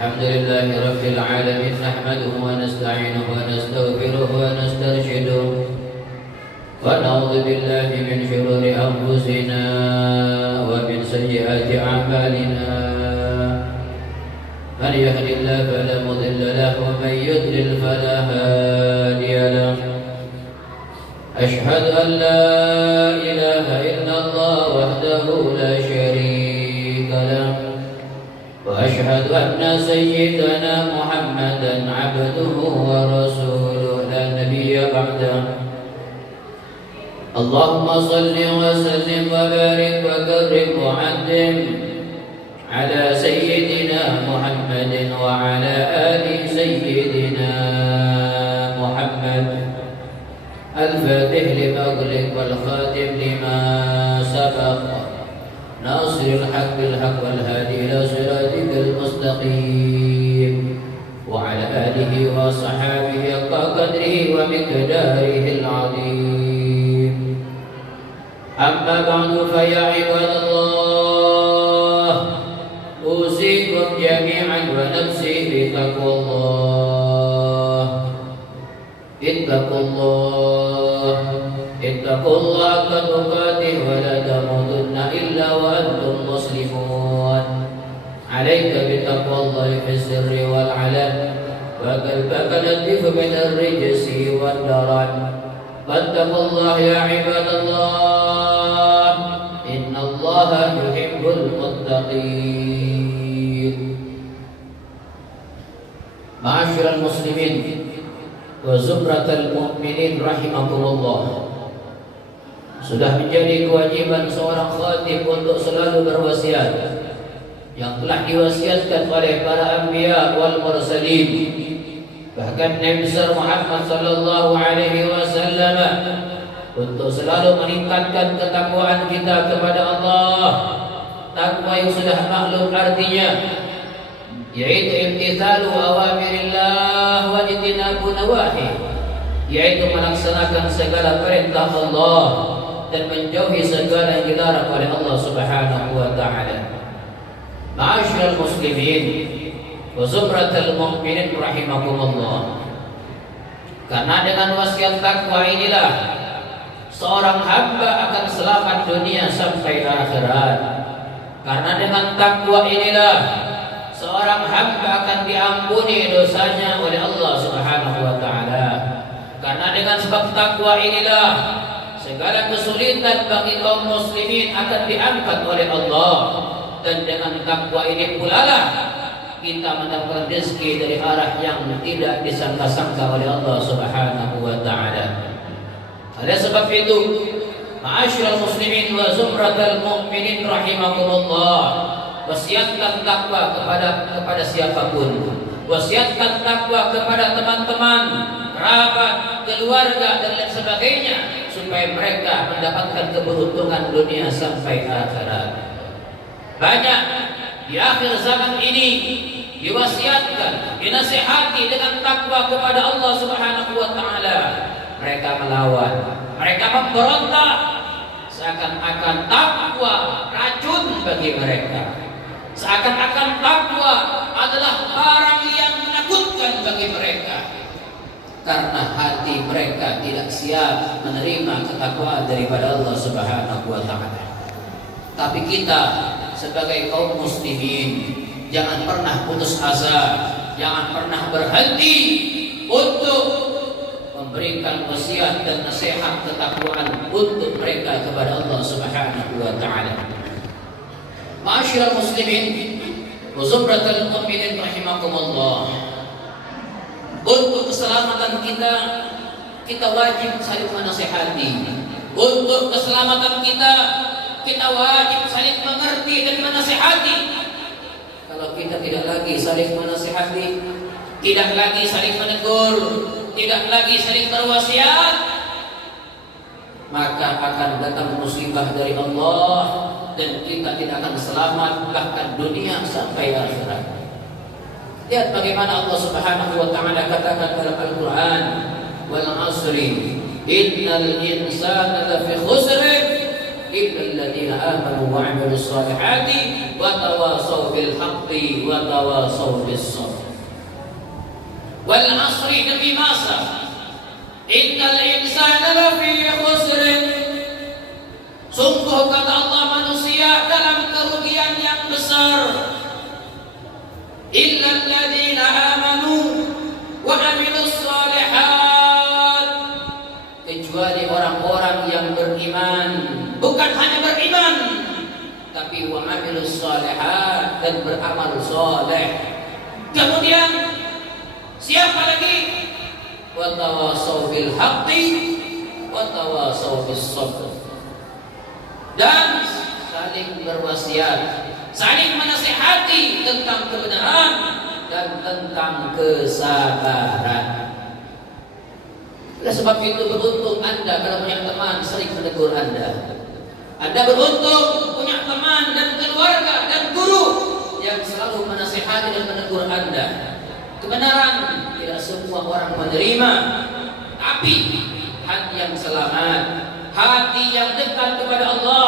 Alhamdulillah Rabbil Alamin. Nahmaduhu wa nasta'inuhu wa nastaghfiruhu wa nastarshiduhu wa na'udzu billahi min shururi anfusina wa min sayyiati a'malina. Man yahdihillahu fala mudilla lahu wa man yudlil fala hadiya lahu. Ashhadu an la ilaha illallah wahdahu la syarika lahu وأشهد أن سيدنا محمدا عبده ورسوله لا نبي بعده. اللهم صل وسلم وبارك وكرم وعظم على سيدنا محمد وعلى آل سيدنا محمد الفاتح لما أغلق والخاتم لما سبق ناصر الحق بالحق والهادي إلى صراطك المستقيم وعلى آله وصحبه حق قدره ومقداره العظيم. أما بعد فيا عباد الله أوصيكم جميعا ونفسي بتقوى الله. اتقوا الله حق تقاته ولا تموتن إلا وأنتم مسلمون. عليك بتقوى الله في السر والعلن وقلبك نظف من الرجس والدرن. فاتقوا الله يا عباد الله إن الله يحب المتقين. معاشر المسلمين وزمرة المؤمنين رحمكم الله. Sudah menjadi kewajiban seorang khatib untuk selalu berwasiat yang telah diwasiatkan oleh para anbiya wal mursalin. Bahkan Nabi besar Muhammad sallallahu alaihi wasallam untuk selalu meningkatkan ketakwaan kita kepada Allah. Takwa yang sudah maklum artinya yaitu imtithalu awamirillah wa ijtinabu nawahi, yaitu melaksanakan segala perintah Allah dan menjauhi segala yang dilarang oleh Allah Subhanahu wa taala. Ma'asyiral muslimin wa zumratal mu'minin rahimakumullah. Karena dengan wasiat takwa inilah seorang hamba akan selamat dunia sampai akhirat. Karena dengan takwa inilah seorang hamba akan diampuni dosanya oleh Allah Subhanahu wa taala. Karena dengan sebab takwa inilah segala kesulitan bagi kaum muslimin akan diangkat oleh Allah. Dan dengan takwa ini pula lah kita mendapatkan rezeki dari arah yang tidak disangka-sangka oleh Allah Subhanahu wa taala. Oleh sebab itu, ma'asyiral muslimin wa zumratal mu'minin rahimakumullah, wasiatkan takwa kepada siapapun. Wasiatkan takwa kepada teman-teman, kerabat, keluarga dan lain sebagainya supaya mereka mendapatkan keberuntungan dunia sampai akhirat. Banyak di akhir zaman ini diwasiatkan, dinasihati dengan takwa kepada Allah Subhanahu wa taala. Mereka melawan, mereka memberontak, seakan-akan takwa racun bagi mereka. Seakan-akan takwa adalah barang yang menakutkan bagi mereka. Karena hati mereka tidak siap menerima ketakwaan daripada Allah Subhanahu wa taala. Tapi kita sebagai kaum muslimin jangan pernah putus asa, jangan pernah berhenti untuk memberikan wasiat dan nasihat ketakwaan untuk mereka kepada Allah Subhanahu wa taala. Ma'asyiral muslimin wa zumratal mu'minin rahimakumullah. Untuk keselamatan kita wajib saling menasihati. Untuk keselamatan kita wajib saling mengerti dan menasihati. Kalau kita tidak lagi saling menasihati, tidak lagi saling menegur, tidak lagi saling berwasiat, maka akan datang musibah dari Allah dan kita tidak akan selamat bahkan dunia sampai akhirat. Lihat bagaimana Allah Subhanahu wa taala katakan dalam Al-Qur'an, "Wal 'asri innal insana lafi khusr illa alladziina aamanu wa 'amilus shalihati wa tawashaw bil haqqi wa tawashaw bis sabr." Wal 'asri, demi masa, innal insana lafi khusr, sungguh kata Allah manusia dalam kerugian yang besar. Illa alladziina aamanu wa 'amilus shalihat, kecuali orang-orang yang beriman, bukan hanya beriman tapi wa 'amilus shalihat, dan beramal saleh. Kemudian siapa lagi? Wa tawashaw bil haqqi wa tawashaw bis sabr, dan saling berwasiat, saling menasihati tentang kebenaran dan tentang kesabaran. Oleh sebab itu beruntung Anda kalau punya teman sering menegur Anda. Anda beruntung punya teman dan keluarga dan guru yang selalu menasihati dan menegur Anda. Kebenaran tidak semua orang menerima, tapi hati yang selamat, hati yang dekat kepada Allah,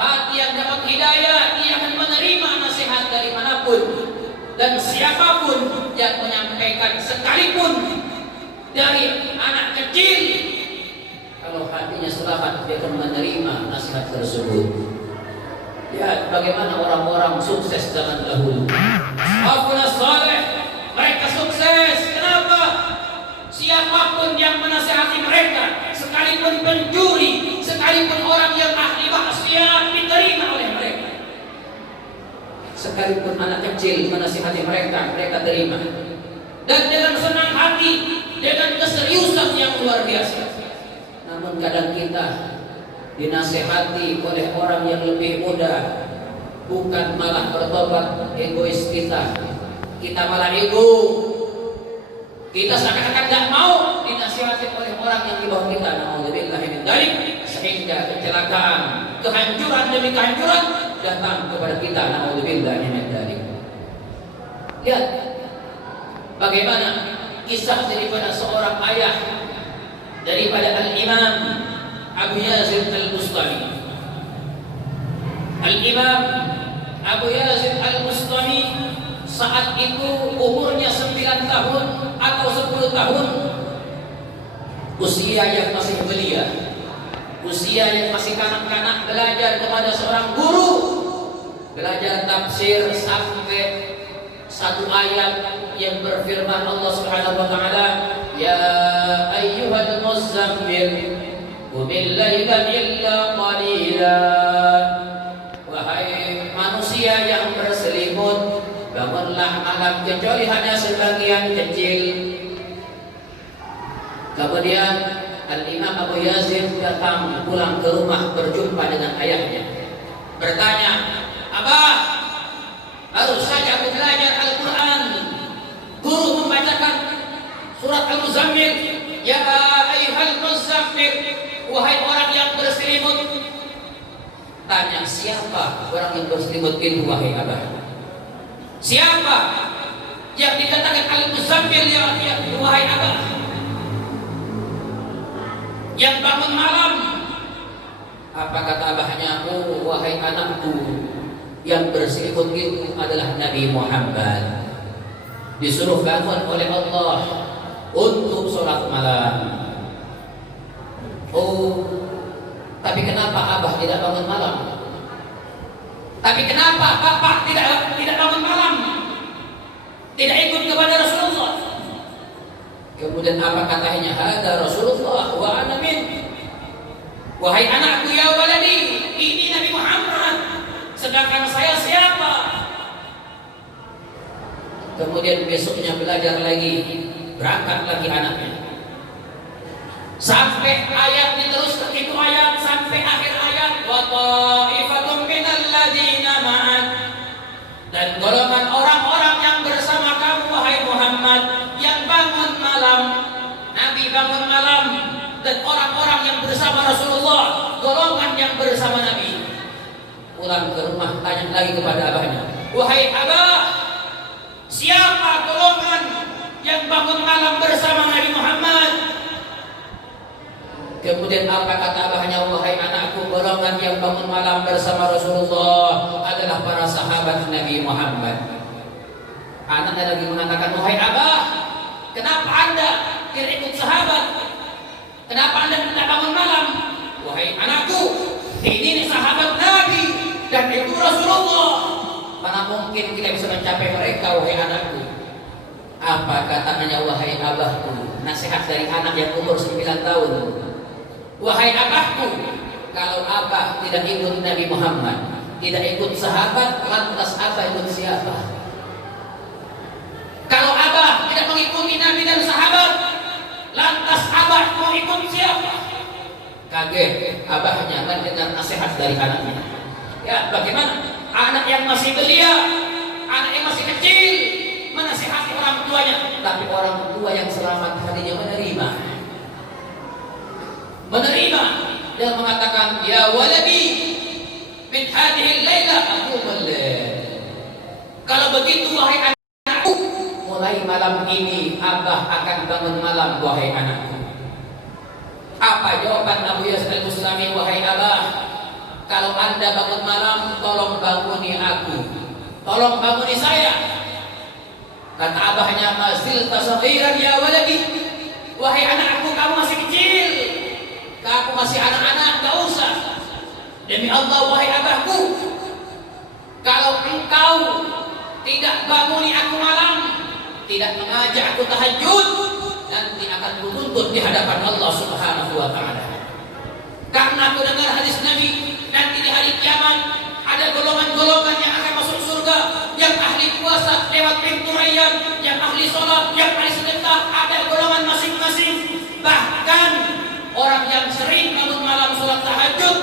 hati yang dapat hidayah, dia akan menerima nasihat dari manapun dan siapapun yang menyampaikan, sekalipun dari anak kecil. Kalau hatinya selamat, dia akan menerima nasihat tersebut. Lihat bagaimana orang-orang sukses zaman dahulu. Salafus saleh, mereka sukses. Kenapa? Siapapun yang menasihati mereka, sekalipun pencuri, sekalipun orang yang ahli maksiat, diterima oleh mereka. Sekalipun anak kecil menasihati mereka, mereka terima. Dan dengan senang hati, dengan keseriusan yang luar biasa. Namun kadang kita dinasihati oleh orang yang lebih muda, bukan malah bertobat, egois kita malah ego. Kita seakan-akan tidak mau dinasihati oleh orang yang di bawah kita, naudzubillah min dzalik, sehingga kecelakaan, kehancuran demi kehancuran datang kepada kita, naudzubillah min dzalik. Lihat bagaimana kisah daripada seorang ayah, daripada Al-Imam Abu Yazid Al-Bustami. Al-Imam Abu Yazid Al-Bustami saat itu umurnya 9 tahun atau 10 tahun, usia yang masih belia, usia yang masih kanak-kanak, belajar kepada seorang guru, belajar tafsir sampai satu ayat yang berfirman Allah Subhanahu wa taala, "Ya ayyuhal muzammil qumil laila illa qalila." Wahai manusia yang berselimut, bangunlah malam kecuali hanya sebagian kecil. Kemudian Al-Imam Abu Yazid datang pulang ke rumah, berjumpa dengan ayahnya, bertanya, "Abah, baru saja aku belajar Al-Quran, guru membacakan surat Al-Muzammil, ya ayyuhal muzammil, wahai orang yang berselimut." Tanya, siapa orang yang berselimut itu wahai abah? Siapa yang dikatakan Al-Muzammil ya wahai abah? Yang bangun malam. Apa kata abahnya? Oh wahai anakku, yang berselimut itu adalah Nabi Muhammad. Disuruh bangun oleh Allah untuk sholat malam. Oh, tapi kenapa abah tidak bangun malam? Tapi kenapa bapak tidak bangun malam? Tidak ikut kepada Rasulullah? Kemudian apa katanya? Hada Rasulullah wa ana min. Wahai anakku ya waladi, ini Nabi Muhammad, sedangkan saya siapa? Kemudian besoknya belajar lagi, berangkat lagi anaknya. Sampai ayat diteruskan, itu ayat sampai akhir ayat, wa ta'ifatum minal ladzina ma'ak, dan golongan orang-orang yang bersama kamu wahai Muhammad, yang bangun malam, Nabi bangun malam, dan orang-orang yang bersama Rasulullah, golongan yang bersama Nabi. Pulang ke rumah tanya lagi kepada abahnya, wahai abah, siapa golongan bangun malam bersama Nabi Muhammad. Kemudian apa kata abahnya? Wahai anakku, golongan yang bangun malam bersama Rasulullah adalah para sahabat Nabi Muhammad. Anaknya lagi mengatakan, wahai abah, kenapa anda tidak ikut sahabat? Kenapa anda tidak bangun malam? Wahai anakku, ini sahabat Nabi dan itu Rasulullah. Mana mungkin kita bisa mencapai mereka, wahai anakku? Apa katanya? Wahai abahku, nasihat dari anak yang umur 9 tahun. Wahai abahku, kalau abah tidak ikut Nabi Muhammad, tidak ikut sahabat, lantas abah ikut siapa? Kalau abah tidak mengikuti Nabi dan sahabat, lantas abah mau ikut siapa? Kaget abahnya mendengar nasihat dari anaknya. Ya, bagaimana? Anak yang masih belia, anak yang masih kecil, menasihati orang tuanya, tapi orang tua yang selamat hatinya menerima dan mengatakan, ya waladi min hadhihi al-lailah aqumul lail. Kalau begitu wahai anakku, mulai malam ini abah akan bangun malam, wahai anakku. Apa jawaban Abu Yazid Al-Bustami? Wahai abah, kalau anda bangun malam, tolong banguni aku, tolong banguni saya. Kata abahnya, mazil tasaghiran ya waladi. Wahai anakku, kamu masih kecil, kamu masih anak-anak, gak usah. Demi Allah, wahai abahku, kalau engkau tidak banguni aku malam, tidak mengajak aku tahajud, nanti akan kutuntut di hadapan Allah Subhanahu wa ta'ala. Karena aku dengar hadis Nabi, nanti di hari kiamat ada golongan-golongan yang akan masuk surga, yang ahli puasa lewat pintu rayyan, yang ahli sholat, yang ahli sedekah, ada golongan masing-masing. Bahkan orang yang sering bangun malam sholat tahajud,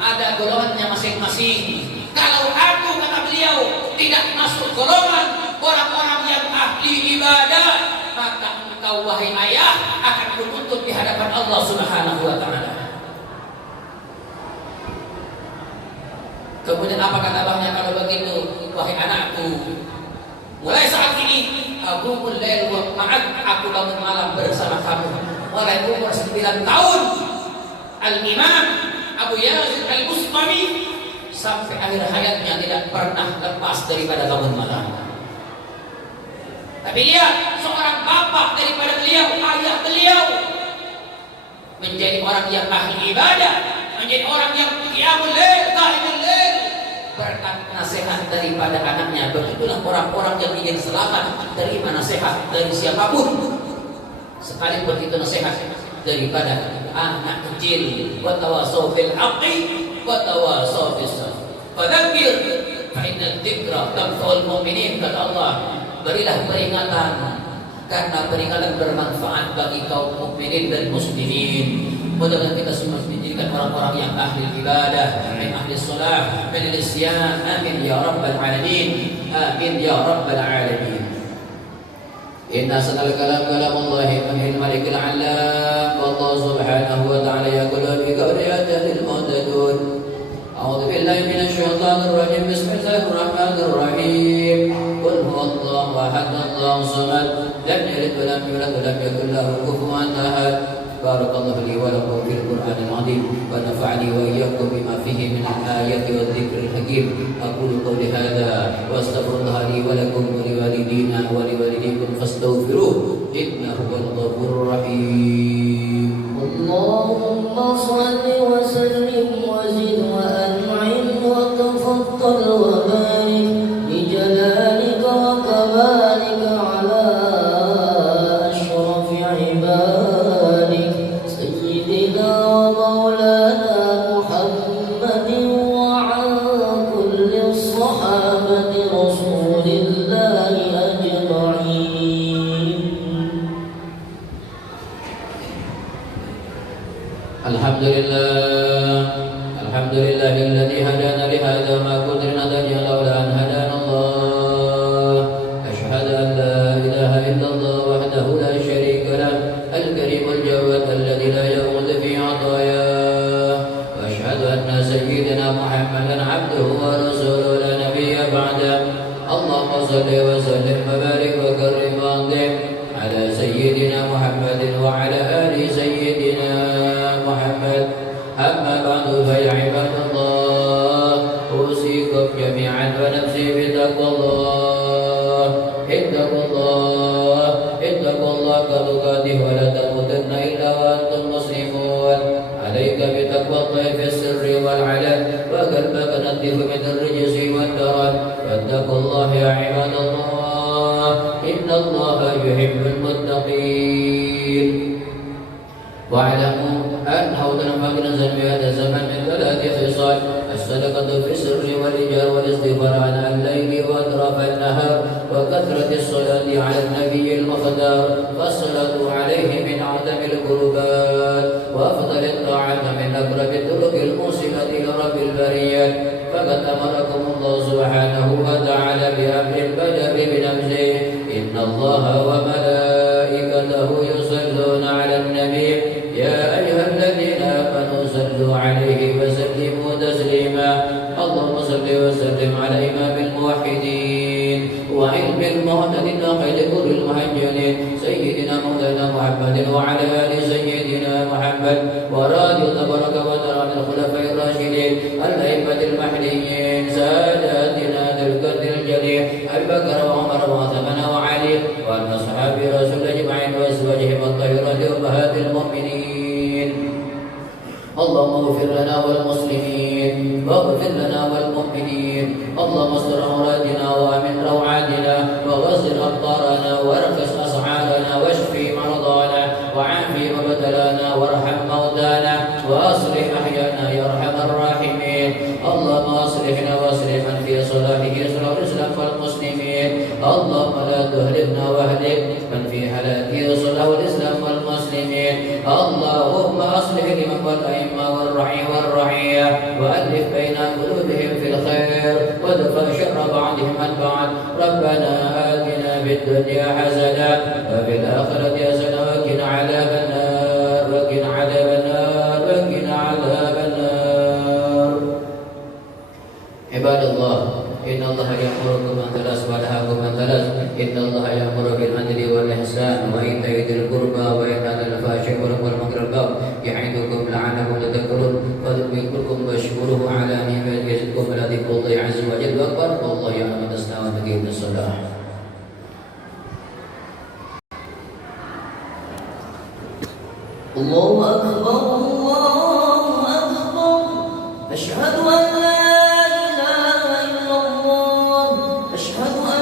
ada golongannya masing-masing. Kalau aku, kata beliau, tidak masuk golongan orang-orang yang ahli ibadah, maka engkau wahai ayah akan dituntut di hadapan Allah Subhanahu wa ta'ala. Kemudian apa kata abahnya? Kalau begitu, wahai anakku, mulai saat ini aqumul lail wa ma'ak, aku bangun malam bersama kamu. Mulai umur 9 tahun, Al-Imam Abu Yazid Al-Bustami sampai akhir hayatnya tidak pernah lepas daripada bangun malam. Tapi lihat, seorang bapak daripada beliau, ayah beliau, menjadi orang yang ahli ibadah, menjadi orang yang qiyamul lail, qa'imul lail, berkat nasihat daripada anaknya. Begitulah orang-orang yang ingin selamat dari nasihat dari siapapun, sekalipun itu nasihat daripada anak kecil. Wa tawasaw bil haqqi wa tawasaw bis sabr. Fadzakir fa inna dzikra tanfa'ul mu'minin. Kata Allah, berilah peringatan karena peringatan bermanfaat bagi kaum mukminin dan muslimin. Mudah-mudahan kita semua dijadikan orang-orang yang ahli ibadah, min ahli salat, min al-isyan. Amin ya rabbal alamin. Amin ya rabbal alamin. Inna sanal kalam kalamullahi manhil malikil alam. Allah subhanahu wa ta'ala yaqulu fi qawliyatil mu'tadun. A'udzu billahi minasy syaithanir rajim. Bismillahir rahim. Qul huwallahu ahad, Allahu samad, lam yalid wa lam yulad wa lam yakul lahu kufuwan ahad. Barakallahu li wa lakum fil Qur'anil azim wa nafa'ani wa iyyakum bima fihi min al-ayati wadh dhikril hakim. Aqulu qawli hadha wa astaghfirullaha li wa lakum wa liwalidina wa liwalidikum fastaghfiruh innahu huwal ghafurur rahim. Allahumma shalli wa sallim wa zid wa an'im wa tafaddal wa barik bi jalalika wa kamalika ala asyrafil ibadik sayyidina wa maulana Muhammadin wa ala kulli sahabati rasulillahi ajma'in. Alhamdulillahilladzi hadana li hadza ma kunna linahtadiya laula an hadana Allah. Asyhadu an la ilaha illallah wahdahu la syarika lah, al-karimul jawad alladzi la yamutu fi 'atayah. Wa asyhadu anna sayyidana Muhammadan 'abduhu wa rasuluhu la nabiyya ba'da. Allahumma shalli wa sallim wa barik wa karrim wa anzim على سيدنا محمد وعلى آل سيدنا محمد. أما بعد فيا عباد الله أوصيكم جميعا ونفسي بتقوى الله. اتقوا الله اتقوا الله كتقاته ولا تموتن إلا وأنتم مسلمون. عليك بتقوى الله في السر والعلن وقلبك نظف من الرجس والدرن. فاتقوا الله يا عباد الله إن الله يحب المتقين. واعلموا أن حوض الماء نزل في هذا الزمن من 3 خصال: الصدقة في السر والإيجار والاستغفار على الليل وأطراف النهار وكثرة الصلاة على النبي المختار. فالصلاة عليه من أعظم القربات وأفضل الطاعات من أقرب الطرق الموصلة إلى رب البريات. فقد أمركم الله سبحانه وتعالى بأمر بدأ بنفسه: إن الله وملائكته يصلون على النبي يا أيها الذين آمنوا صلوا عليه وسلموا تسليما. اللهم صل وسلم على إمام الموحدين وعلم المعتدين خير كل المهجلين سيدنا مولانا محمد وعلى آل سيدنا محمد. ورضي تبارك وتعالى عن الخلفاء الراشدين الأئمة المهديين ساداتنا ذي القدر الجليل أبي بكر وعمر وعثمان وعلي وعن أصحاب رسول أجمعين وأزواجهم الطاهرات أمهات المؤمنين. اللهم اغفر لنا والمسلمين واغفر لنا والمؤمنين. اللهم استر عوراتنا وامن روعاتنا وغسل ابطارنا وارخص اسعارنا واشف مرضانا وعافي مبتلانا وارحم موتانا واصلح احيانا يا ارحم الراحمين. اللهم اصلحنا واصلح من في صلاحه صلاح الاسلام والمسلمين. اللهم لا تهلكنا واهلك من في هلاكه صلاح الاسلام والمسلمين. اللهم اصلح الامام والائمه والرعي والرعيه والف بين قلوبهم في الخير وادفع شر بعضهم عن بعض. ربنا آتنا في الدنيا حسنه وفي الاخره حسنه وقنا عذاب النار وقنا عذاب النار وقنا عذاب النار. عباد الله إن الله يأمركم أن تلس ونهاكم أن تلس. إن الله يأمر بالعدل والإحسان وإيتاء ذي القربى وينهى عن الفحشاء والمنكر والبغي يعظكم لعلكم تذكرون. فذكركم واشكروه على نعمته يزدكم ولا ذكر الله عز وجل أكبر والله يعلم ما تصنعون. وأقيموا الصلاة. الله أكبر الله أكبر. أشهد أن لا إله إلا الله. أشهد أن